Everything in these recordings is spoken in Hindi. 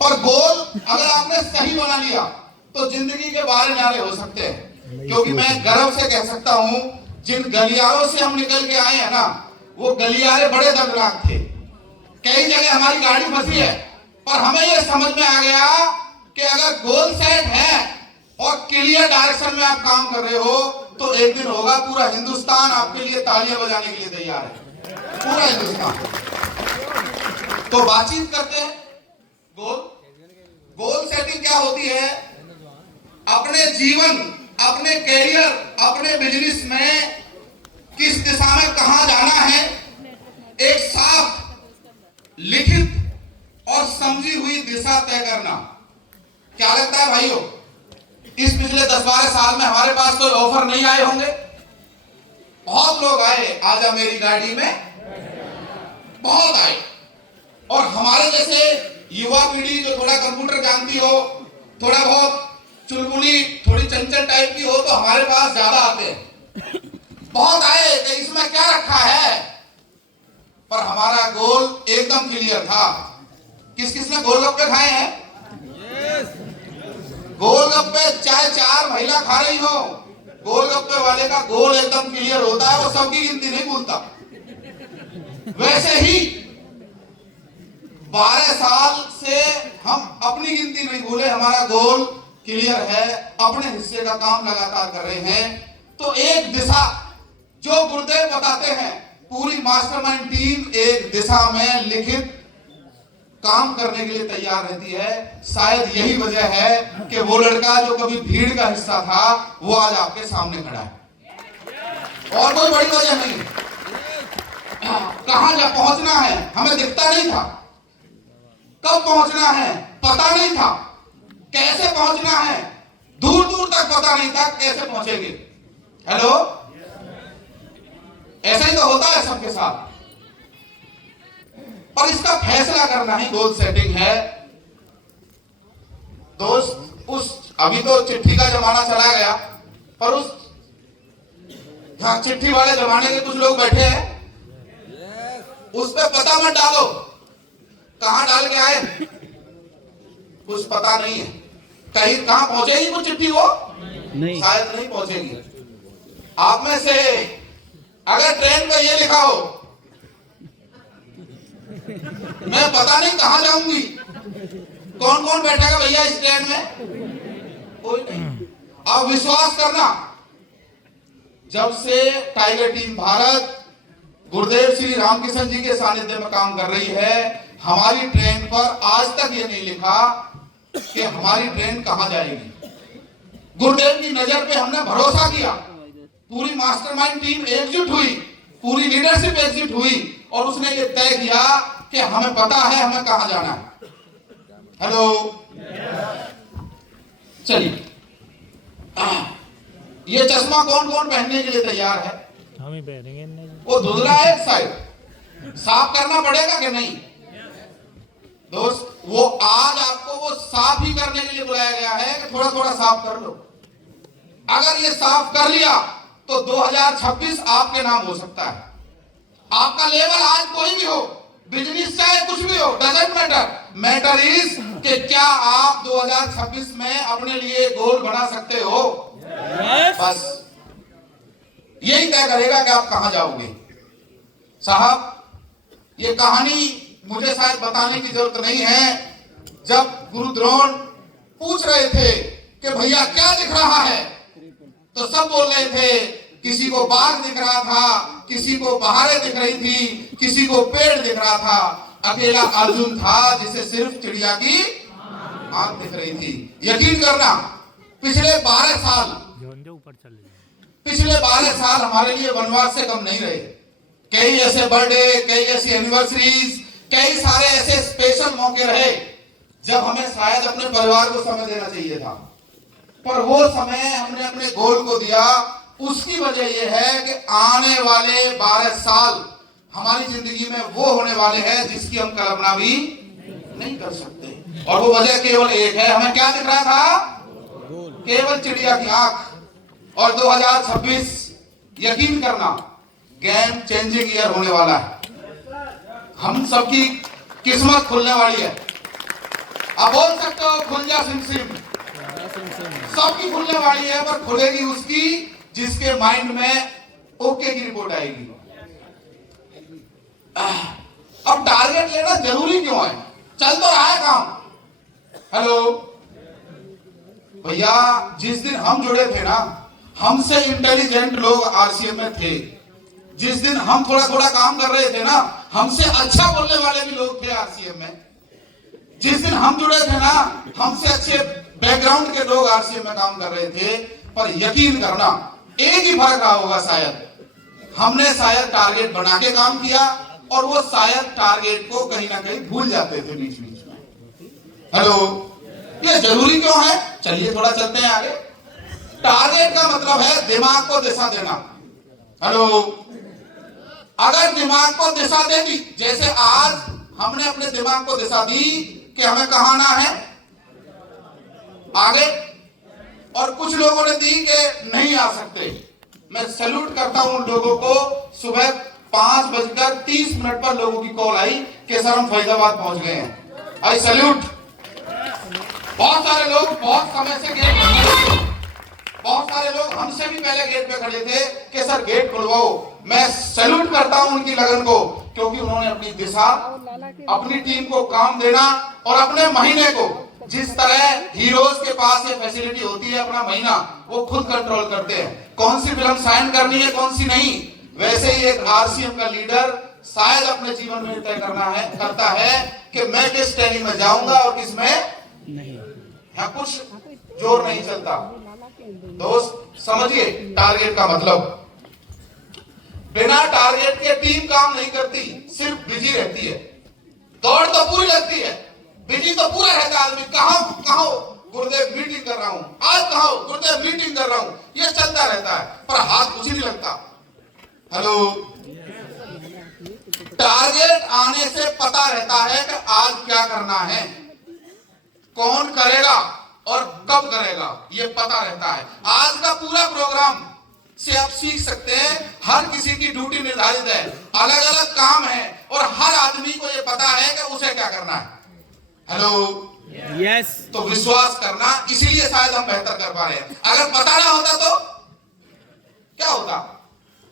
और गोल अगर आपने सही बना लिया तो जिंदगी के बारे न्यारे हो सकते हैं। क्योंकि मैं गर्व से कह सकता हूं, जिन गलियारों से हम निकल के आए हैं ना, वो गलियारे बड़े दर्दनाक थे। कई जगह हमारी गाड़ी फंसी है, पर हमें यह समझ में आ गया कि अगर गोल सेट है और क्लियर डायरेक्शन में आप काम कर रहे हो तो एक दिन होगा पूरा हिंदुस्तान आपके लिए तालियां बजाने के लिए तैयार है, पूरा हिंदुस्तान। तो बातचीत करते हैं। गोल सेटिंग क्या होती है? अपने जीवन, अपने कैरियर, अपने बिजनेस में किस दिशा में कहां जाना है, एक साफ लिखित और समझी हुई दिशा तय करना। क्या लगता है भाइयों, इस पिछले 10-12 साल में हमारे पास कोई ऑफर नहीं आए होंगे? बहुत लोग आए, आजा मेरी गाड़ी में, बहुत आए। और हमारे जैसे युवा पीढ़ी जो थोड़ा कंप्यूटर जानती हो, थोड़ा बहुत चुलबुली, थोड़ी चंचल टाइप की हो, तो हमारे पास ज्यादा आते हैं। बहुत आए कि इसमें क्या रखा है, पर हमारा गोल एकदम क्लियर था। किस किस ने गोलगप्पे खाए हैं? गोलगप्पे चाहे 4 महिला खा रही हो, गोलगप्पे वाले का गोल एकदम क्लियर होता है, वो सबकी गिनती नहीं भूलता। वैसे ही 12 साल से हम अपनी गिनती नहीं भूले, हमारा गोल क्लियर है, अपने हिस्से का काम लगातार कर रहे हैं। तो एक दिशा जो गुरुदेव बताते हैं, पूरी मास्टरमाइंड टीम एक दिशा में लिखित काम करने के लिए तैयार रहती है। शायद यही वजह है कि वो लड़का जो कभी भीड़ का हिस्सा था, वो आज आपके सामने खड़ा है। और कोई बड़ी वजह नहीं। कहां जा पहुंचना है हमें दिखता नहीं था, कब पहुंचना है पता नहीं था, कैसे पहुंचना है दूर दूर तक पता नहीं था, कैसे पहुंचेंगे। हेलो, ऐसा ही तो होता है सबके साथ। और इसका फैसला करना ही गोल सेटिंग है। दोस्त, उस अभी तो चिट्ठी का जमाना चला गया, पर उस चिट्ठी वाले जमाने के कुछ लोग बैठे हैं, उस पे पता मत डालो, कहां डाल के आए कुछ पता नहीं है। कहीं कहां पहुंचेगी वो चिट्ठी, वो नहीं, शायद नहीं पहुंचेगी। आप में से अगर ट्रेन पे ये लिखा हो मैं पता नहीं कहां जाऊंगी, कौन कौन बैठेगा भैया इस ट्रेन में? कोई नहीं। अब विश्वास करना, जब से टाइगर टीम भारत गुरुदेव श्री रामकिशन जी के सानिध्य में काम कर रही है, हमारी ट्रेन पर आज तक ये नहीं लिखा कि हमारी ट्रेन कहां जाएगी। गुरुदेव की नजर पे हमने भरोसा किया, पूरी मास्टरमाइंड टीम एकजुट हुई, पूरी लीडरशिप एकजुट हुई, और उसने ये तय किया कि हमें पता है हमें कहां जाना है। हेलो, चलिए, ये चश्मा कौन कौन पहनने के लिए तैयार है? हम ही पहनेंगे। वो धुंधला है साइड, साफ करना पड़ेगा कि नहीं? दोस्त, वो आज आपको वो साफ ही करने के लिए बुलाया गया है कि थोड़ा थोड़ा साफ कर लो। अगर ये साफ कर लिया तो 2026 आपके नाम हो सकता है। आपका लेवल आज कोई भी हो, बिजनेस चाहे कुछ भी हो, डजंट मैटर, मैटर इज कि क्या आप 2026 में अपने लिए गोल बना सकते हो। बस यही तय करेगा कि आप कहां जाओगे। साहब, ये कहानी मुझे शायद बताने की जरूरत नहीं है। जब गुरु द्रोण पूछ रहे थे कि भैया क्या दिख रहा है, तो सब बोल रहे थे, किसी को बाघ दिख रहा था, किसी को बहारें दिख रही थी, किसी को पेड़ दिख रहा था, अकेला अर्जुन था जिसे सिर्फ चिड़िया की आंख दिख रही थी। यकीन करना, पिछले 12 साल हमारे लिए वनवास से कम नहीं रहे। कई ऐसे बर्थडे, कई ऐसी एनिवर्सरीज, कई सारे ऐसे स्पेशल मौके रहे जब हमें शायद अपने परिवार को समय देना चाहिए था, पर वो समय हमने अपने गोल को दिया। उसकी वजह यह है कि आने वाले 12 साल हमारी जिंदगी में वो होने वाले हैं जिसकी हम कल्पना भी नहीं कर सकते। और वो वजह केवल एक है, हमें क्या दिख रहा था? केवल चिड़िया की आंख। और 2026 यकीन करना गेम चेंजिंग ईयर होने वाला है। हम सबकी किस्मत खुलने वाली है। अब बोल सकते हो खुल जा सिम सिम, सबकी खुलने वाली है, पर खुलेगी उसकी जिसके माइंड में ओके की रिपोर्ट आएगी। अब टारगेट लेना जरूरी क्यों है? चल तो रहा है काम। हेलो भैया, जिस दिन हम जुड़े थे ना, हमसे इंटेलिजेंट लोग आरसीएम में थे। जिस दिन हम थोड़ा थोड़ा काम कर रहे थे ना, हमसे अच्छा बोलने वाले भी लोग थे आरसीएम में। जिस दिन हम जुड़े थे ना, हमसे अच्छे बैकग्राउंड के लोग आरसीएम में काम कर रहे थे। पर यकीन करना, एक ही फर्क रहा होगा शायद, हमने शायद टारगेट बना के काम किया और वो शायद टारगेट को कहीं ना कहीं भूल जाते थे बीच बीच में। हेलो, ये जरूरी क्यों है? चलिए थोड़ा चलते हैं आगे। टारगेट का मतलब है दिमाग को दिशा देना। हेलो, अगर दिमाग को दिशा दे दी, जैसे आज हमने अपने दिमाग को दिशा दी कि हमें कहां आना है आगे, और कुछ लोगों ने दी कि नहीं आ सकते। मैं सैल्यूट करता हूं उन लोगों को। सुबह 5:30 पर लोगों की कॉल आई कि सर हम फैजाबाद पहुंच गए हैं। आई सैल्यूट। बहुत सारे लोग बहुत समय से गेट पे खड़े थे, बहुत सारे लोग हमसे भी पहले गेट पे खड़े थे कि सर गेट खुलवाओ। मैं सैल्यूट करता हूं उनकी लगन को, क्योंकि उन्होंने अपनी दिशा, अपनी टीम को काम देना और अपने महीने को, जिस तरह हीरोज के पास ये फैसिलिटी होती है अपना महीना वो खुद कंट्रोल करते हैं, कौन सी फिल्म साइन करनी है कौन सी नहीं, वैसे ही एक आरसीएम का लीडर शायद अपने जीवन में तय करता है कि मैं किस ट्रेनिंग में जाऊंगा और किस में नहीं। यहाँ कुछ जोर नहीं चलता। दोस्त समझिए टारगेट का मतलब। बिना टारगेट के टीम काम नहीं करती, सिर्फ बिजी रहती है। दौड़ तो पूरी लगती है, बिजी तो पूरा रहता है आदमी। कहां गुरुदेव मीटिंग कर रहा हूं, आज कहां गुरुदेव मीटिंग कर रहा हूं, ये चलता रहता है, पर हाथ कुछ नहीं लगता। हेलो, टारगेट आने से पता रहता है कि आज क्या करना है, कौन करेगा और कब करेगा, ये पता रहता है। आज का पूरा प्रोग्राम से आप सीख सकते हैं, हर किसी की ड्यूटी निर्धारित है, अलग अलग काम है और हर आदमी को ये पता है कि उसे क्या करना है। Hello, yes. तो विश्वास करना, इसीलिए शायद हम बेहतर कर पा रहे हैं। अगर पता ना होता तो क्या होता?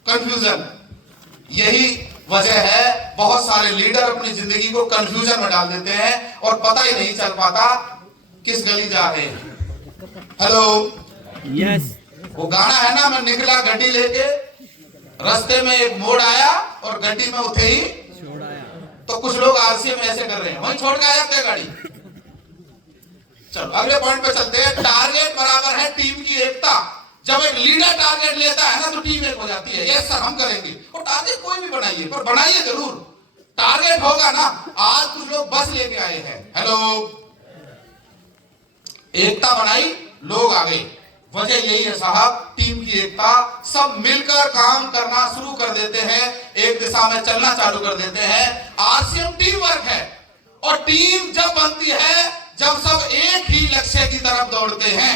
कंफ्यूजन। यही वजह है बहुत सारे लीडर अपनी जिंदगी को कंफ्यूजन में डाल देते हैं और पता ही नहीं चल पाता किस गली जा रहे हैं। Hello, yes. वो गाना है ना, मैं निकला गड्डी लेके, रास्ते में एक मोड़ आया और गड्डी में उठे ही छोड़ आया। तो कुछ लोग आरसीएम ऐसे कर रहे हैं, वहीं छोड़ के आया थे गाड़ी। चलो अगले पॉइंट पे चलते हैं। टारगेट बराबर है टीम की एकता। जब एक लीडर टारगेट लेता है ना तो टीम एक हो जाती है। यस सर हम करेंगे। और टारगेट कोई भी बनाइए, पर बनाइए जरूर। टारगेट होगा ना। आज कुछ लोग बस लेके आए हैं, हेलो, एकता बनाई, लोग आ गए। वजह यही है साहब, टीम की एकता। सब मिलकर काम करना शुरू कर देते हैं, एक दिशा में चलना चालू कर देते हैं। आरसीएम टीम वर्क है और टीम जब बनती है जब सब एक ही लक्ष्य की तरफ दौड़ते हैं।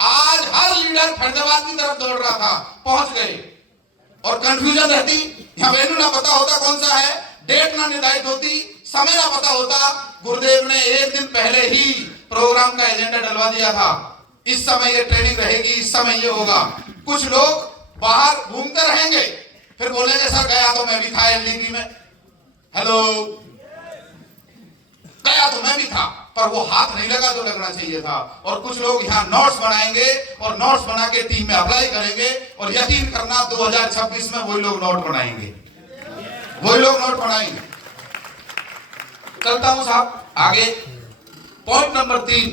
आज हर लीडर फैजाबाद की तरफ दौड़ रहा था, पहुंच गए, और कंफ्यूजन रहती, यहां वेन्यू ना पता होता कौन सा है, डेट ना निर्धारित होती, समय ना पता होता। गुरुदेव ने एक दिन पहले ही प्रोग्राम का एजेंडा डलवा दिया था, इस समय ये ट्रेनिंग रहेगी, इस समय ये होगा। कुछ लोग बाहर घूमते रहेंगे, फिर बोलेंगे सर गया तो मैं भी था एलडीपी में। हेलो, गया तो मैं भी था, पर वो हाथ नहीं लगा जो लगना चाहिए था। और कुछ लोग यहाँ नोट्स बनाएंगे और नोट्स बना के टीम में अप्लाई करेंगे, और यकीन करना 2026 में वही लोग नोट बनाएंगे, वही लोग नोट बनाएंगे। चलता हूं साहब आगे। पॉइंट नंबर 3,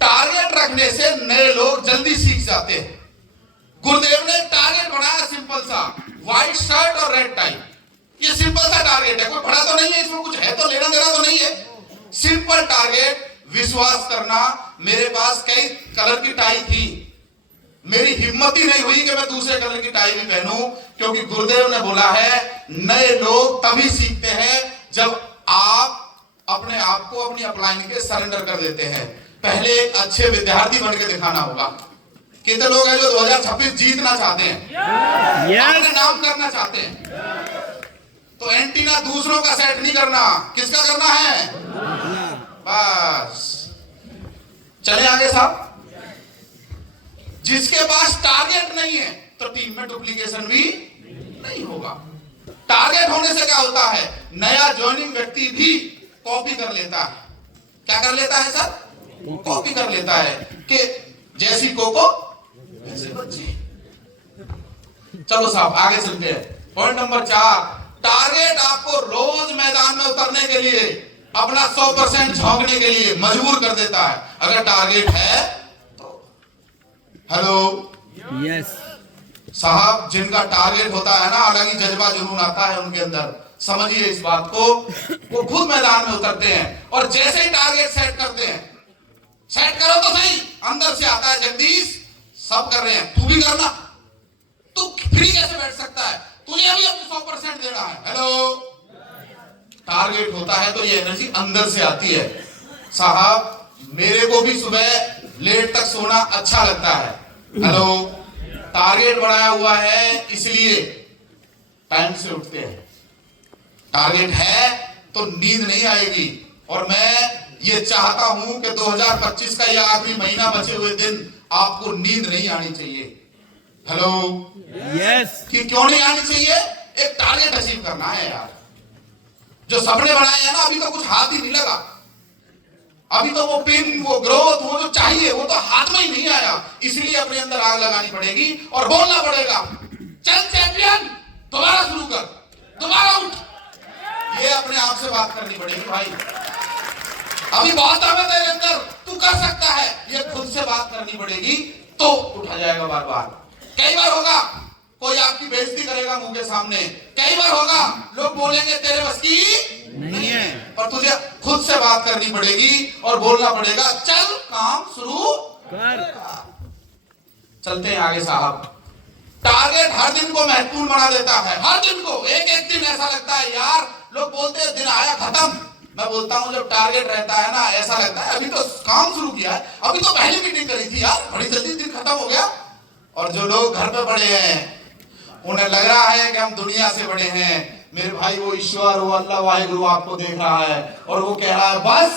टारगेट रखने से नए लोग जल्दी सीख जाते हैं। गुरुदेव ने टारगेट बनाया सिंपल सा, व्हाइट शर्ट और रेड टाई। ये सिंपल सा टारगेट है, कोई बड़ा तो नहीं है, इसमें कुछ है तो लेना देना तो नहीं है। सिंपल टारगेट, विश्वास करना, मेरे पास कई कलर की टाई थी, मेरी हिम्मत ही नहीं हुई कि मैं दूसरे कलर की टाई भी पहनूं, क्योंकि गुरुदेव ने बोला है नए लोग तभी सीखते हैं जब आप अपने आप को अपनी अपलाइन के सरेंडर कर देते हैं। पहले एक अच्छे विद्यार्थी बनकर दिखाना होगा। कितने लोग हैं जो 2026 जीतना चाहते हैं, अपने नाम करना चाहते हैं? तो एंटीना दूसरों का सेट नहीं करना, किसका करना है? बस चले आगे साहब। जिसके पास टारगेट नहीं है तो टीम में डुप्लीकेशन भी नहीं होगा। टारगेट होने से क्या होता है, नया ज्वाइनिंग व्यक्ति भी कॉपी कर लेता है। क्या कर लेता है सर? कॉपी कर लेता है कि जैसी कोको वैसे बच्चे। चलो साहब आगे चलते हैं। पॉइंट नंबर 4, टारगेट आपको रोज मैदान में उतरने के लिए, अपना 100% झोंकने के लिए मजबूर कर देता है। अगर टारगेट है तो हेलो यस साहब, जिनका टारगेट होता है ना, अलग ही जज्बा जुनून आता है उनके अंदर, समझिए इस बात को। वो खुद मैदान में उतरते हैं और जैसे ही टारगेट सेट करते हैं, सेट करो तो सही, अंदर से आता है जगदीश सब कर रहे हैं, तू भी करना, तू फ्री कैसे बैठ सकता है, तुझे भी अपने 100% देना है। हेलो, टारगेट होता है तो ये एनर्जी अंदर से आती है। साहब मेरे को भी सुबह लेट तक सोना अच्छा लगता है। हेलो, टारगेट बनाया हुआ है इसलिए टाइम से उठते हैं। टारगेट है तो नींद नहीं आएगी। और मैं ये चाहता हूं कि 2025 का यह आखिरी महीना, बचे हुए दिन आपको नींद नहीं आनी चाहिए। हेलो यस कि क्यों नहीं आनी चाहिए? एक टारगेट अचीव करना है यार। जो सपने बनाए हैं ना, अभी तो कुछ हाथ ही नहीं लगा, अभी तो वो पिन, वो ग्रोथ, वो जो चाहिए वो तो हाथ में ही नहीं आया। इसलिए अपने अंदर आग लगानी पड़ेगी और बोलना पड़ेगा, चल चैंपियन, दोबारा शुरू कर, दोबारा उठ। ये अपने आप से बात करनी पड़ेगी भाई, अभी बहुत दम है तेरे अंदर, तू कर सकता है। ये खुद से बात करनी पड़ेगी तो उठा जाएगा बार बार। कई बार होगा कोई आपकी बेइज्जती करेगा मुंह के सामने, कई बार होगा लोग बोलेंगे तेरे बस की नहीं है, पर तुझे खुद से बात करनी पड़ेगी और बोलना पड़ेगा, चल काम शुरू कर। चलते हैं आगे साहब। टारगेट हर दिन को महत्वपूर्ण बना देता है, हर दिन को। एक एक दिन ऐसा लगता है यार, लोग बोलते हैं दिन आया खत्म, मैं बोलता हूं जब टारगेट रहता है ना, ऐसा लगता है अभी तो काम शुरू किया है, अभी तो पहली मीटिंग करी थी यार, बड़ी जल्दी दिन खत्म हो गया। और जो लोग घर पे पड़े हैं उन्हें लग रहा है कि हम दुनिया से बड़े हैं। मेरे भाई वो ईश्वर, वो अल्लाह वाहिगुरु आपको देख रहा है और वो कह रहा है बस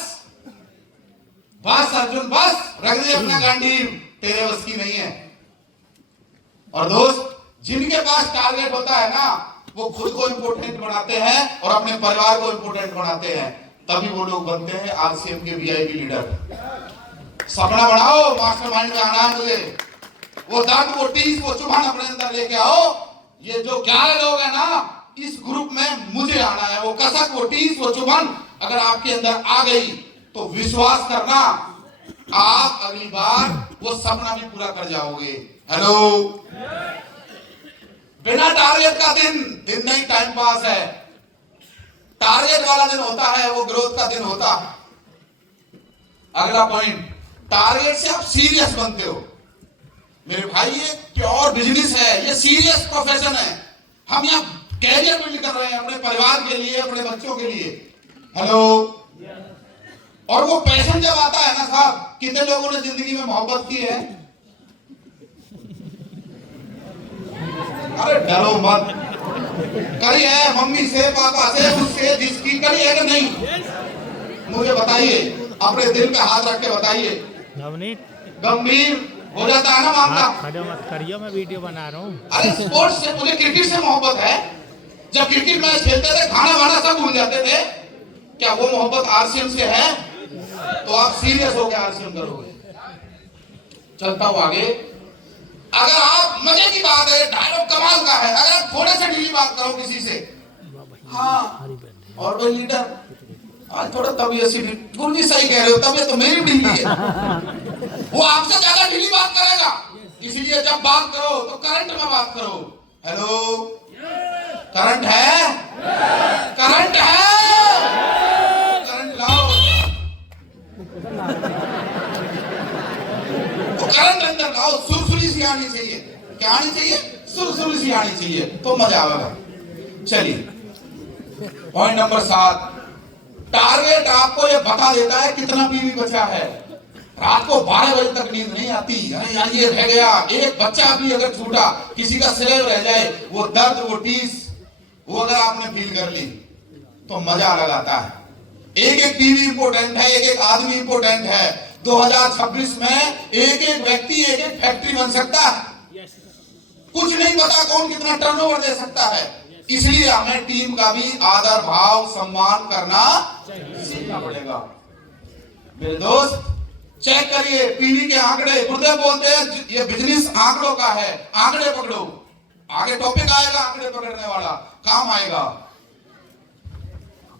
बस अर्जुन बस, रख दे अपना गांडीव, तेरे बस की नहीं है। और दोस्त, जिनके पास टारगेट होता है ना, वो खुद को इंपोर्टेंट बनाते हैं और अपने परिवार को इंपोर्टेंट बनाते हैं, तभी वो लोग बनते हैं आरसीएम के वीआईपी लीडर। सपना बढ़ाओ, मास्टरमाइंड में आना है मुझे, वो दर्द, वो टीस, वो चुभन अपने अंदर लेके आओ। ये जो 11 लोग हैं ना, इस ग्रुप में मुझे आना है। वो कसक, वो टीस, वो चुभन अगर आपके अंदर आ गई तो विश्वास करना, आप अगली बार वो सपना भी पूरा कर जाओगे। हेलो, बिना टारगेट का दिन नहीं, टाइम पास है। टारगेट वाला दिन होता है वो ग्रोथ का दिन होता है। अगला पॉइंट, टारगेट से आप सीरियस बनते हो। मेरे भाई ये प्योर बिजनेस है, ये सीरियस प्रोफेशन है। हम यहाँ कैरियर बिल्ड कर रहे हैं अपने परिवार के लिए, अपने बच्चों के लिए। हेलो, और वो पैशन जब आता है ना साहब, कितने लोगों ने जिंदगी में मोहब्बत की है? अरे डरो मत, करी है मम्मी से, पापा से, उससे, जिसकी करी है कि नहीं? मुझे बताइए, अपने दिल पे हाथ रख के बताइए। गंभीर हो जाता है ना मामला? खड़े मत करियो, मैं वीडियो बना रहा हूँ। अरे स्पोर्ट्स से, मुझे क्रिकेट से मोहब्बत है। जब क्रिकेट मैच खेलते थे खाना वाना सब भूल जाते थे। क्या वो मोहब्बत आरसीएम से है? तो आप सीरियस होकर आरसीएम करोगे। चलता हूं आगे। अगर आप, मजे की बात है, डायलॉग कमाल का है, अगर आप थोड़े से ढीली बात करो किसी से, हाँ, और कोई लीडर आज थोड़ा तबीयत सी, गुरुजी सही कह रहे हो, तबीयत तो मेरी ढीली है, वो आपसे ज्यादा ढीली बात करेगा। इसीलिए जब बात करो तो करंट में बात करो। हेलो, करंट है, करंट है, करंट लाओ, वो करंट अंदर लाओ। सुरसुरी सी आनी चाहिए। क्या आनी चाहिए? सुरसुरी सी आनी चाहिए, तो मजा आएगा। चलिए पॉइंट नंबर 7, टारगेट आपको ये बता देता है कितना बीवी बचा है। रात को 12 बजे तक नींद नहीं आती, अरे यार ये रह गया, एक बच्चा भी अगर छूटा, किसी का स्लेव रह जाए, वो दर्द, वो टीस, वो अगर आपने फील कर ली तो मजा लगाता है। एक एक टीवी इंपोर्टेंट है, एक एक आदमी इंपोर्टेंट है। 2026 में एक एक व्यक्ति एक एक फैक्ट्री बन सकता है। कुछ नहीं पता कौन कितना टर्नओवर दे सकता है। इसलिए हमें टीम का भी आदर भाव सम्मान करना सीखना पड़ेगा। मेरे दोस्त, चेक करिए टीवी के आंकड़े। गुरुदेव बोलते हैं ये बिजनेस आंकड़ों का है, आंकड़े पकड़ो। आगे टॉपिक आएगा आंकड़े पकड़ने वाला, काम आएगा।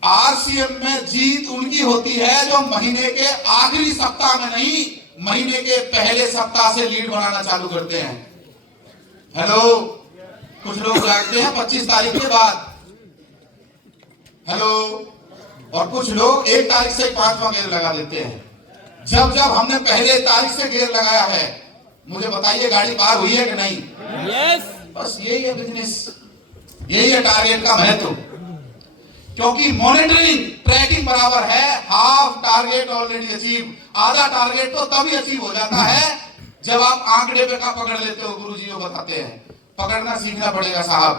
आरसीएम में जीत उनकी होती है जो महीने के आखिरी सप्ताह में नहीं, महीने के पहले सप्ताह से लीड बनाना चालू करते हैं। हेलो, कुछ लोग जागते हैं 25 तारीख के बाद। हेलो, और कुछ लोग 1 तारीख से 5वां गेयर लगा देते हैं। जब जब हमने पहले तारीख से गेयर लगाया है, मुझे बताइए गाड़ी पार हुई है कि नहीं? यस। बस यही है बिजनेस, यही है टारगेट का महत्व। क्योंकि मॉनिटरिंग ट्रैकिंग बराबर है हाफ टारगेट ऑलरेडी अचीव। आधा टारगेट तो तभी अचीव हो जाता है जब आप आंकड़े पे का पकड़ लेते हो। गुरुजी वो बताते हैं, पकड़ना सीखना पड़ेगा साहब।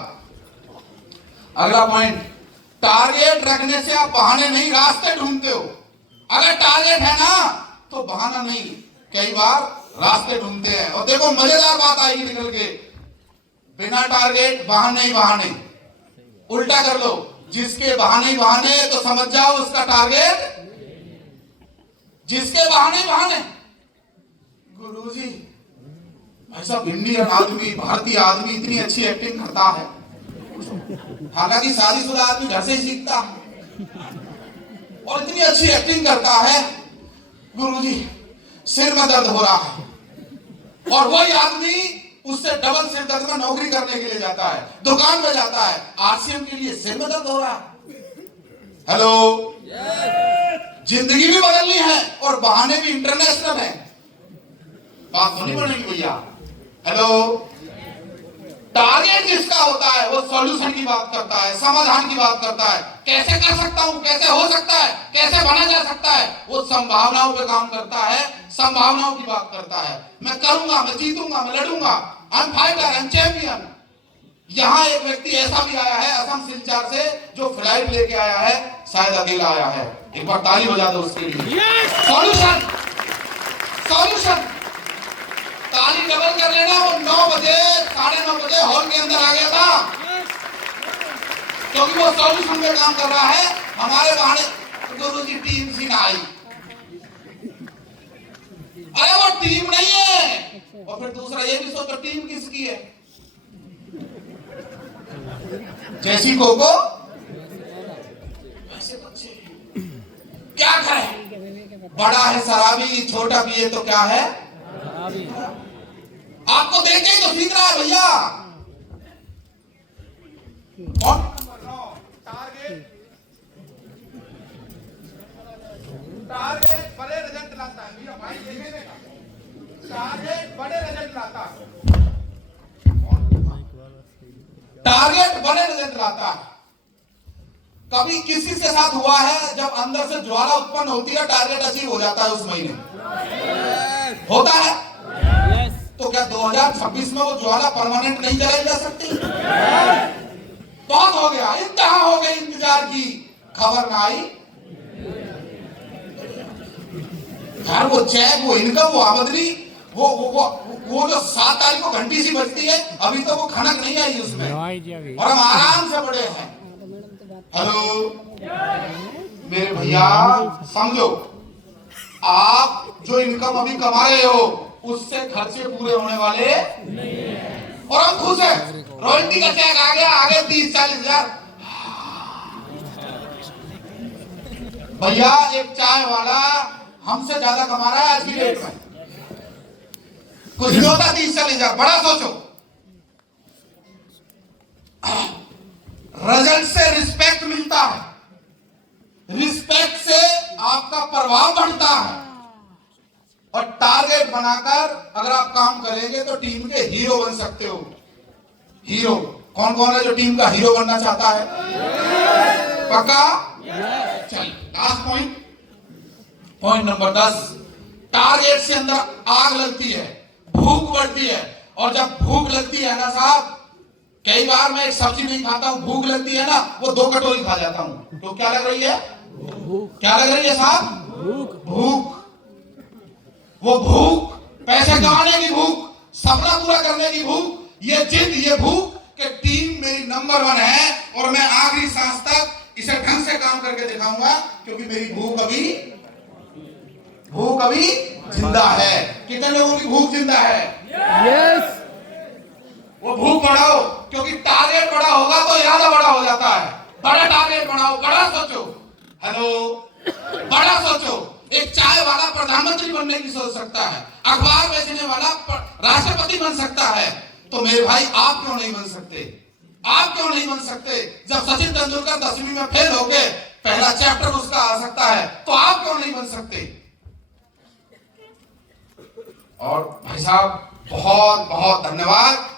अगला पॉइंट, टारगेट रखने से आप बहाने नहीं रास्ते ढूंढते हो। अगर टारगेट है ना तो बहाना नहीं, कई बार रास्ते ढूंढते हैं। और देखो मजेदार बात आएगी निकल के, बिना टारगेट बहाने ही बहाने। उल्टा कर लो, जिसके बहाने ही बहाने तो समझ जाओ उसका टारगेट, जिसके बहाने ही बहाने। गुरुजी ऐसा इंडियन आदमी, भारतीय आदमी इतनी अच्छी एक्टिंग करता है, हालांकि शादीशुदा आदमी घर से ही सीखता है, और इतनी अच्छी एक्टिंग करता है। गुरुजी सिर में दर्द हो रहा है, और वही आदमी उससे डबल सिर दर्द में नौकरी करने के लिए जाता है, दुकान में जाता है। आरसीएम के लिए सिर में दर्द हो रहा है। हेलो, जिंदगी भी बदलनी है और बहाने भी इंटरनेशनल है। बात होनी पड़ेगी भैया। हेलो, टारगेट जिसका होता है वो सॉल्यूशन की बात करता है, समाधान की बात करता है। कैसे कर सकता हूं, कैसे हो सकता है, कैसे बना जा सकता है, वो संभावनाओं पे काम करता है, संभावनाओं की बात करता है। मैं करूंगा, मैं जीतूंगा, मैं लड़ूंगा, I am fighter, I am champion. यहां एक व्यक्ति ऐसा भी आया है असम सिलचर से, जो फ्लाइट लेके आया है, शायद अकेला आया है। एक बार ताली बजा दो उसके लिए। Solution, solution. ताली डबल कर लेना। वो 9 बजे 9:30 बजे हॉल के अंदर आ गया था, क्योंकि वो सॉल्यूशन में काम कर रहा है। हमारे बहाने गुरुजी टीम सी ना आई। अरे वो टीम नहीं है। और फिर दूसरा ये भी सोचो टीम किसकी है? जैसी कोको वैसे बच्चे। क्या करें, बड़ा है शराबी, छोटा पिए तो क्या है? आपको देख के ही तो सीख रहा है भैया। टारगेट बड़े रिजल्ट लाता है भैया, भाई देखेंगे का टारगेट बड़े रिजल्ट लाता है। टारगेट बड़े रिजल्ट लाता है। कभी किसी के साथ हुआ है जब अंदर से ज्वाला उत्पन्न होती है, टारगेट अचीव हो जाता है उस महीने? होता है। तो क्या 2026 में वो ज्वाला परमानेंट नहीं जलाई जा सकती? बहुत हो गया, इंतहा हो गई इंतजार की, खबर ना आई। यार वो चेक, वो इनकम, वो आमदनी, वो जो 7 तारीख को घंटी सी बजती है, अभी तो वो खनक नहीं आई उसमें, और हम आराम से पड़े हैं। हेलो मेरे भैया, समझो, आप जो इनकम अभी कमा रहे हो उससे खर्चे पूरे होने वाले नहीं है। और हम खुश हैं, रॉयल्टी का चेक आ गया, आगे 30-40 हजार। भैया एक चाय वाला हमसे ज्यादा कमा रहा है आज की डेट में। कुछ नहीं होता 30-40 हजार, बड़ा सोचो। रिजल्ट से रिस्पेक्ट मिलता है, रिस्पेक्ट से आपका प्रभाव बढ़ता है, और टारगेट बनाकर अगर आप काम करेंगे तो टीम के हीरो बन सकते हो। हीरो कौन कौन है जो टीम का हीरो बनना चाहता है? पक्का? चल last point, point number 10। Target से अंदर आग लगती है, भूख बढ़ती है, और जब भूख लगती है ना साहब, कई बार मैं एक सब्जी नहीं खाता हूं, भूख लगती है ना, वो 2 कटोरी खा जाता हूं। तो क्या लग रही है? क्या लग रही है साहब? भूख। वो भूख, पैसे कमाने की भूख, सपना पूरा करने की भूख, ये जिद, ये भूख कि टीम मेरी नंबर 1 है और मैं आखिरी सांस तक इसे ढंग से काम करके दिखाऊंगा, क्योंकि मेरी भूख अभी जिंदा है। कितने लोगों की भूख जिंदा है? यस। वो भूख बढ़ाओ, क्योंकि टारगेट बड़ा होगा तो इरादा बड़ा हो जाता है। बड़ा टारगेट बढ़ाओ, बड़ा सोचो। हेलो, बड़ा सोचो। एक चाय वाला प्रधानमंत्री बनने की सोच सकता है, अखबार बेचने वाला राष्ट्रपति बन सकता है, तो मेरे भाई आप क्यों नहीं बन सकते? आप क्यों नहीं बन सकते? जब सचिन तेंदुलकर 10वीं में फेल हो गए, पहला चैप्टर उसका आ सकता है, तो आप क्यों नहीं बन सकते? और भाई साहब बहुत बहुत धन्यवाद।